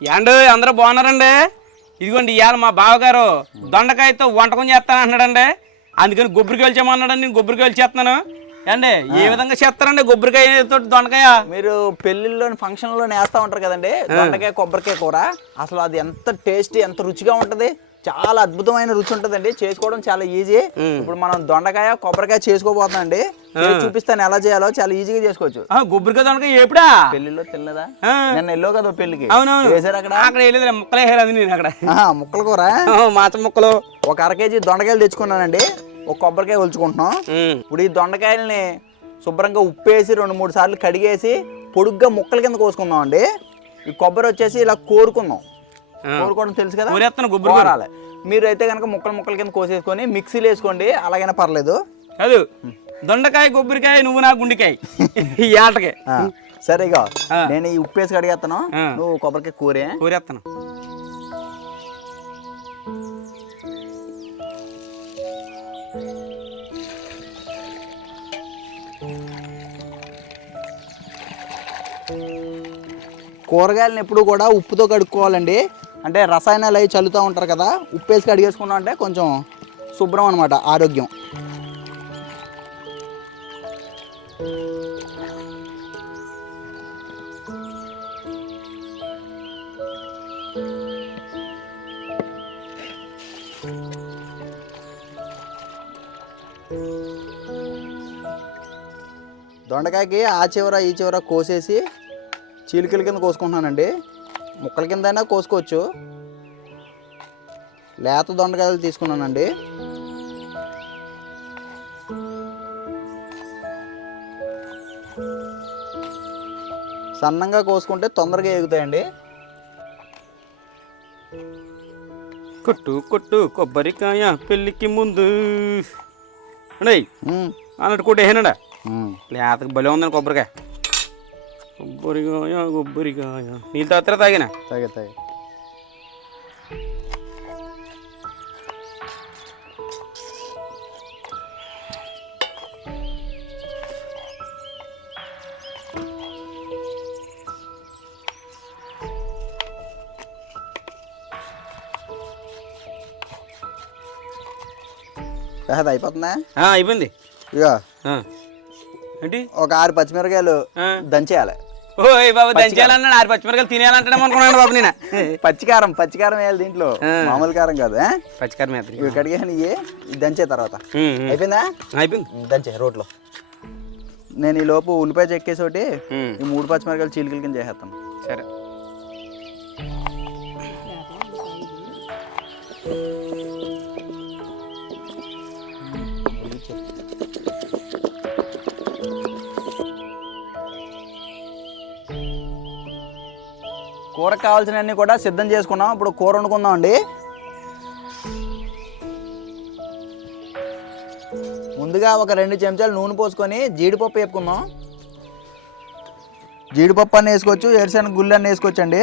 ఏండు అందరూ బాగున్నారండి? ఇదిగోండి ఇవాళ మా బావగారు దొండకాయతో వంటకం చేస్తాను అంటున్నాడండి. అందుకని కొబ్బరికాయలు చేయమన్నాడండి. నేను కొబ్బరికాయలు చేస్తున్నాను అండి. ఏ విధంగా చేస్తారండి కొబ్బరికాయతో దొండకాయ? మీరు పెళ్లిళ్ళలోని ఫంక్షన్లోని వేస్తూ ఉంటారు కదండి దొండకాయ కొబ్బరికాయ కూర. అసలు అది ఎంత టేస్టీ, ఎంత రుచిగా ఉంటుంది. చాలా అద్భుతమైన రుచి ఉంటుందండి. చేసుకోవడం చాలా ఈజీ. ఇప్పుడు మనం దొండకాయ కొబ్బరికాయ చేసుకోబోతున్నాం అండి. చూపిస్తాను ఎలా చేయాలో. చాలా ఈజీగా చేసుకోవచ్చు. కొబ్బరికాయ దొండకాయ ఎప్పుడా పెళ్లిలో తినలేదా? నేను వెళ్ళో కదా పెళ్లికి. అవునవును వేసారు అక్కడ. అక్కడ వెళ్ళేది ముక్కలు వేసారు. అది నేను అక్కడ ముక్కల కూర మాచ ముక్కలు ఒక 1/2 కేజీ దొండకాయలు తెచ్చుకున్నానండి. ఒక కొబ్బరికాయ ఒలుచుకుంటున్నాం. ఇప్పుడు ఈ దొండకాయలని శుభ్రంగా ఉప్పేసి 2-3 సార్లు కడిగేసి పొడుగ్గా ముక్కల కింద కోసుకుందాం అండి. ఈ కొబ్బరి వచ్చేసి ఇలా కోరుకుందాం. కోరుకోవడం తెలుసు కదా, కోరాలి. మీరు అయితే కనుక ముక్కల కింద కోసేసుకొని మిక్సీలో వేసుకోండి, అలాగైనా పర్లేదు. కాదు దొండకాయ కొబ్బరికాయ నువ్వు నా గుండెకాయ ఈ ఆటకి. సరేగా నేను ఈ ఉప్పేసి కడిగేస్తాను, నువ్వు కొబ్బరికాయ కూరేస్తాను. కూరగాయలను ఎప్పుడు కూడా ఉప్పుతో కడుక్కోవాలండి. అంటే రసాయనాలు అవి చల్లుతూ ఉంటారు కదా, ఉప్పేసి కడిగేసుకున్నాం అంటే కొంచెం శుభ్రం అనమాట, ఆరోగ్యం. దొండకాయకి ఆ చివర ఈ చివర కోసేసి చీలికల కింద కోసుకుంటున్నానండి. ముక్కల కింద అయినా కోసుకోవచ్చు. లేత దొండకాయలు తీసుకున్నానండి. సన్నంగా కోసుకుంటే తొందరగా ఎగుతాయండి. కొట్టు కొట్టు కొబ్బరికాయ పెళ్ళికి ముందు అన్నట్టు కొట్టేసానండా. లేతకు భలే ఉందండి కొబ్బరికాయ. కొబ్బరికాయ నీళ్ళు తాగుతారా? తాగినా తాగే అయిపోతుందా? అయిపోయింది. ఇక ఏంటి ఒక 6 పచ్చిమిరకాయలు దంచేయాలి. ఓయ్ బాబు దంచేయాలన్నాడు. 6 పచ్చిమిరకాయలు తినేయాలంటాడేమో అనుకున్నాను బాబు నేను. పచ్చికారం వేయాలి దీంట్లో, మామూలు కారం కాదు. పచ్చికారం ఇవి కడిగాను. దంచే తర్వాత అయిపోయిందా? అయిపోయింది. దంచే రోట్లో. నేను ఈ లోపు ఉల్లిపాయ చెక్కేసి ఒకటి ఈ 3 పచ్చిమిరకాయలు చీలికల కింద చేసేస్తాను. సరే. కూరకు కావాల్సినవన్నీ కూడా సిద్ధం చేసుకున్నాం. ఇప్పుడు కూర వండుకుందాం అండి. ముందుగా ఒక 2 చెంచాలు నూనె పోసుకొని జీడిపప్పు వేపుకుందాం. జీడిపప్పు అన్నీ వేసుకోవచ్చు, ఏరుశనగ గుళ్ళు అన్నీ వేసుకోవచ్చు అండి.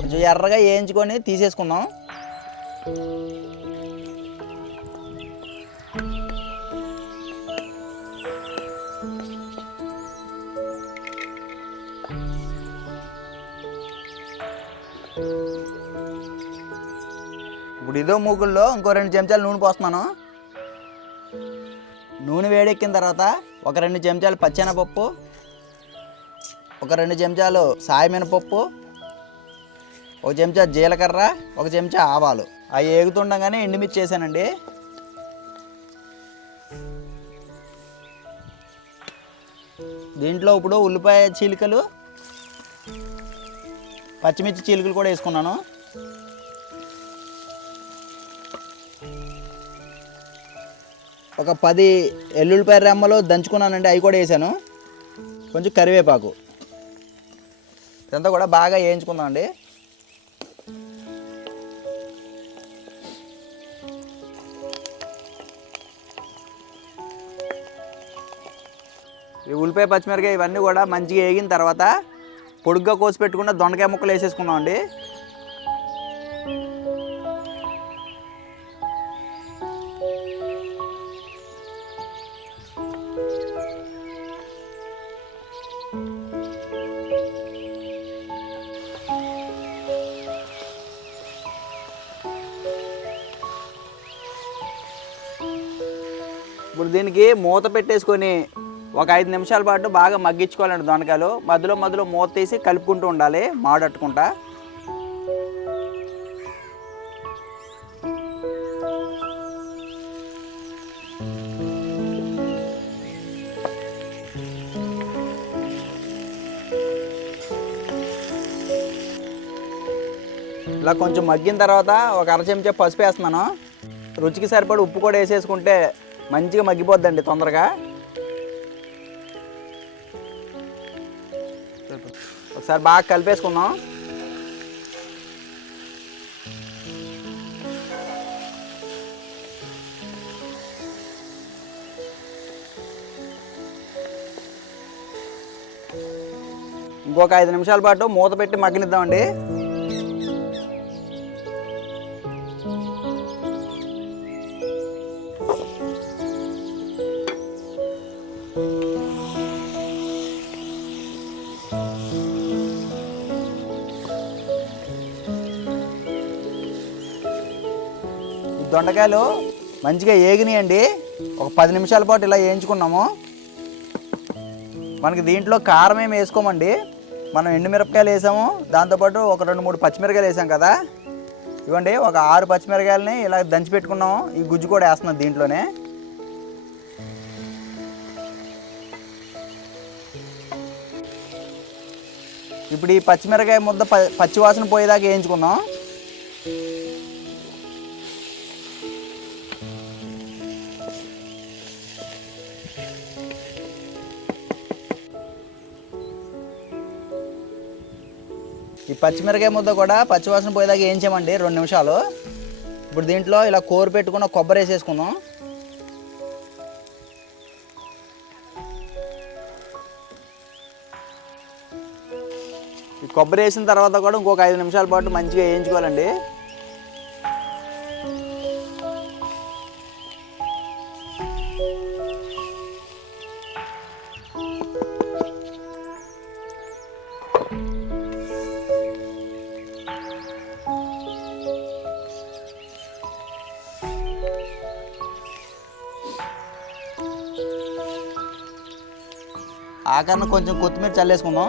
కొంచెం ఎర్రగా వేయించుకొని తీసేసుకుందాం. ఇప్పుడు ఇదో మూగుల్లో ఇంకో 2 చెంచాలు నూనె పోస్తున్నాను. నూనె వేడెక్కిన తర్వాత ఒక 2 చెంచాలు పచ్చెనపప్పు, ఒక 2 చెంచాలు సాయమినపప్పు, 1 చెంచా జీలకర్ర, 1 చెంచా ఆవాలు. అవి ఏగుతుండగానే ఎండుమిర్చి వేసానండి. దీంట్లో ఇప్పుడు ఉల్లిపాయ చీలికలు, పచ్చిమిర్చి చీలికలు కూడా వేసుకున్నాను. ఒక 10 ఎల్లుల్లిపాయ రెమ్మలు దంచుకున్నానండి, అవి కూడా వేసాను. కొంచెం కరివేపాకు. ఇదంతా కూడా బాగా వేయించుకుందామండి. ఈ ఉల్లిపాయ పచ్చిమిరకాయ ఇవన్నీ కూడా మంచిగా వేగిన తర్వాత పొడుగ్గా కోసి పెట్టుకున్న దొండకాయ ముక్కలు వేసేసుకుందామండి. ఇప్పుడు దీనికి మూత పెట్టేసుకొని ఒక 5 నిమిషాల పాటు బాగా మగ్గించుకోవాలండి దొండకాయలు. మధ్యలో మధ్యలో మూత తీసి కలుపుకుంటూ ఉండాలి మాడట్టుకుంటా. ఇలా కొంచెం మగ్గిన తర్వాత ఒక అర చెంచా పసుపు వేస్తున్నాను. రుచికి సరిపడి ఉప్పు కూడా వేసేసుకుంటే మంచిగా మగ్గిపోద్దండి తొందరగా. ఒకసారి బాగా కలిపేసుకుందాం. ఇంకొక 5 నిమిషాల పాటు మూత పెట్టి మగ్గనిద్దామండి. దొండకాయలు మంచిగా ఏగినాయండి. ఒక 10 నిమిషాల పాటు ఇలా వేయించుకున్నాము. మనకి దీంట్లో కారం ఏమి వేసుకోమండి. మనం ఎండుమిరపకాయలు వేసాము, దాంతోపాటు ఒక 2-3 పచ్చిమిరకాయలు వేసాం కదా. ఇవ్వండి ఒక 6 పచ్చిమిరకాయలని ఇలా దంచి పెట్టుకున్నాము. ఈ గుజ్జు కూడా వేస్తున్నాం దీంట్లోనే. ఇప్పుడు ఈ పచ్చిమిరకాయ ముద్ద పచ్చివాసన పోయేదాకా వేయించుకుందాం. ఈ పచ్చిమిరకాయ ముద్ద కూడా పచ్చివాసన పోయేదాకా వేయించామండి 2 నిమిషాలు. ఇప్పుడు దీంట్లో ఇలా కోరు పెట్టుకున్న కొబ్బరి వేసేసుకుందాం. ఈ కొబ్బరి వేసిన తర్వాత కూడా ఇంకొక 5 నిమిషాల పాటు మంచిగా వేయించుకోవాలండి. ఆఖరణ కొంచెం కొత్తిమీర చల్లేసుకుందాం.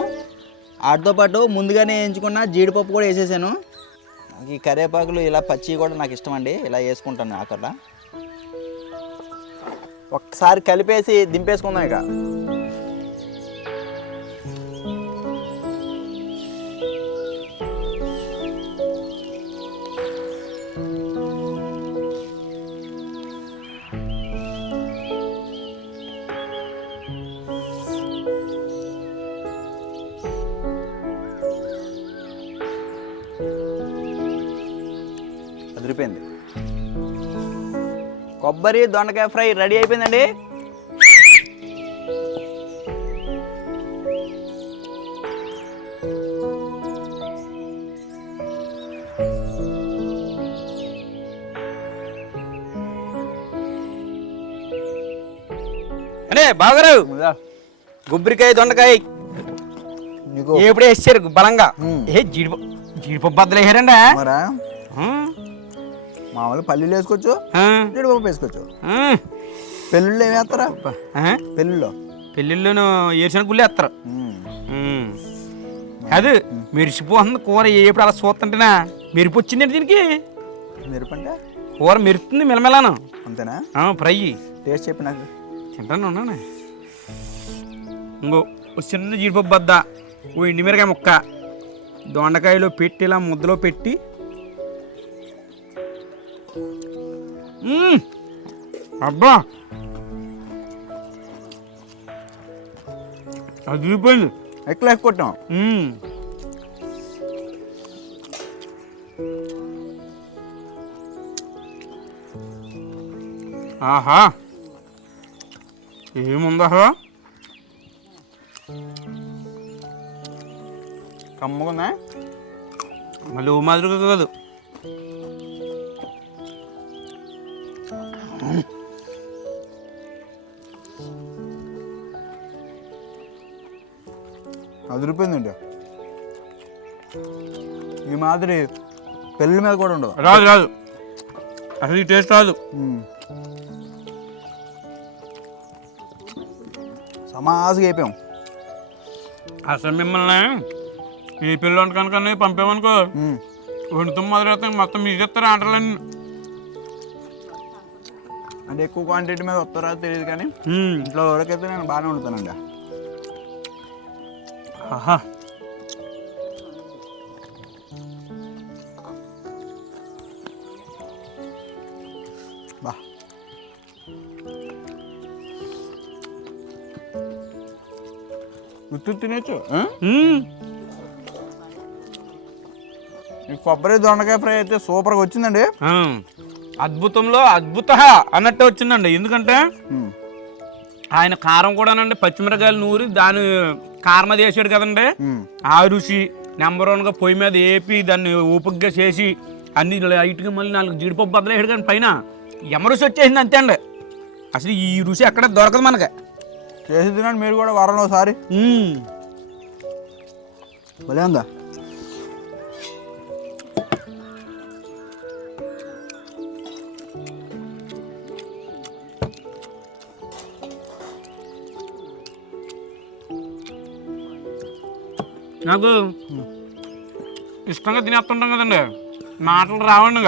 వాటితో పాటు ముందుగానే వేయించుకున్న జీడిపప్పు కూడా వేసేసాను. ఈ కరివేపాకులు ఇలా పచ్చి కూడా నాకు ఇష్టం అండి, ఇలా వేసుకుంటాను ఆఖరణ. ఒక్కసారి కలిపేసి దింపేసుకుందాం ఇక. అదిరిపోయింది. కొబ్బరి దొండకాయ ఫ్రై రెడీ అయిపోయిందండి. అంటే బావగారు గుబ్బరికాయ దొండకాయ ఎప్పుడు వేసారు బలంగా. ఏ జీడిపప్పు బద్దలు వేసారండి. మరా మామూలు పల్లీలు వేసుకోవచ్చు, జీడిపప్పు వేసుకోవచ్చు. పెళ్ళిళ్ళు ఏమి వేస్తారా? పెళ్ళిళ్ళను ఏసిన గుళ్ళు వేస్తారు. అది మెరిసిపోతుంది కూర. ఎప్పుడు అలా చూస్తుంటేనా మెరుపు వచ్చిందండి దీనికి. మెరుపు అంటే కూర మెరుపుతుంది మెలమెలాను. అంతేనా? ఫ్రై టేస్ట్ చెప్పి నాకు. తింటాను ఉన్నాను. ఇంకో చిన్న జీడిపప్పు బద్ద, ఓ ఎండుమిరకాయ ముక్క దొండకాయలో పెట్టి ఇలా ముద్దలో పెట్టి అబ్బా అదిరిపోయింది. ఎక్కువ కొట్టాం. ఆహా ఏముందా కమ్మగుందా? మళ్ళీ ఓ మాదిరిగా కాదు. అదిరిపోయిందండి. ఈ మాదిరి పెళ్ళి మీద కూడా ఉండదు. రాదు రాదు అసలు ఈ టేస్ట్ రాదు. తమాసుగా అయిపోయాం. అసలు మిమ్మల్ని ఈ పిల్ల వంటకానికన్నా పంపామనుకో వండుతాం మొదలెడతాం మొత్తం మీరు చెప్తారు ఆటలన్నీ. అంటే ఎక్కువ క్వాంటిటీ మీద వస్తారా తెలియదు కానీ ఇంట్లో వరకైతే నేను బాగానే వండుతానండి. ఆహా బా గుర్తు తినచ్చు. ఈ కొబ్బరి దొండకాయ ఫ్రై అయితే సూపర్గా వచ్చిందండి. అద్భుతంలో అద్భుత అన్నట్టు వచ్చిందండి. ఎందుకంటే ఆయన కారం కూడానండి పచ్చిమిరకాయలు నూరి దాని కారం అది వేసాడు కదండి. ఆ రుచి నెంబర్ 1గా పొయ్యి మీద వేపి దాన్ని ఊపిగ్గా చేసి అన్ని లైట్గా మళ్ళీ 4 జీడిపప్పు బద్దలేసాడు కానీ పైన రుచి వచ్చేసింది అంతే అండి. అసలు ఈ రుచి ఎక్కడ దొరకదు మనకి. చేసి తినండి మీరు కూడా వారంలో ఒకసారి. భలే ఉందా? నాకు ఇష్టంగా తినేస్తుంటాం కదండి, మాటలు రావండి.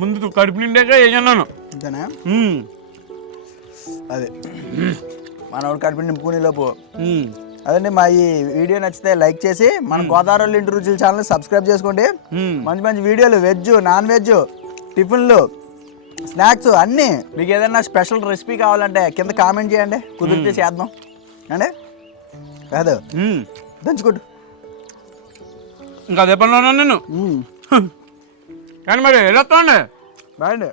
ముందు కడుపు నిండాక వేయన్నాను అంతేనా? అదే మనవాడు కడుపు నింపుకునే లోపు. అదండి, మా ఈ వీడియో నచ్చితే లైక్ చేసి మన గోదావరి ఇంటి రుచుల ఛానల్ సబ్స్క్రైబ్ చేసుకోండి. మంచి మంచి వీడియోలు, వెజ్ నాన్ వెజ్ టిఫిన్లు స్నాక్స్ అన్నీ. మీకు ఏదైనా స్పెషల్ రెసిపీ కావాలంటే కింద కామెంట్ చేయండి, కుదిరితే చేద్దాం అండి. కాదు దంచుకోండి. ఇంకా అదే పనిలో ఉన్నాను నేను. కానీ మరి వెళ్ళొస్తామండి. బాగుంది.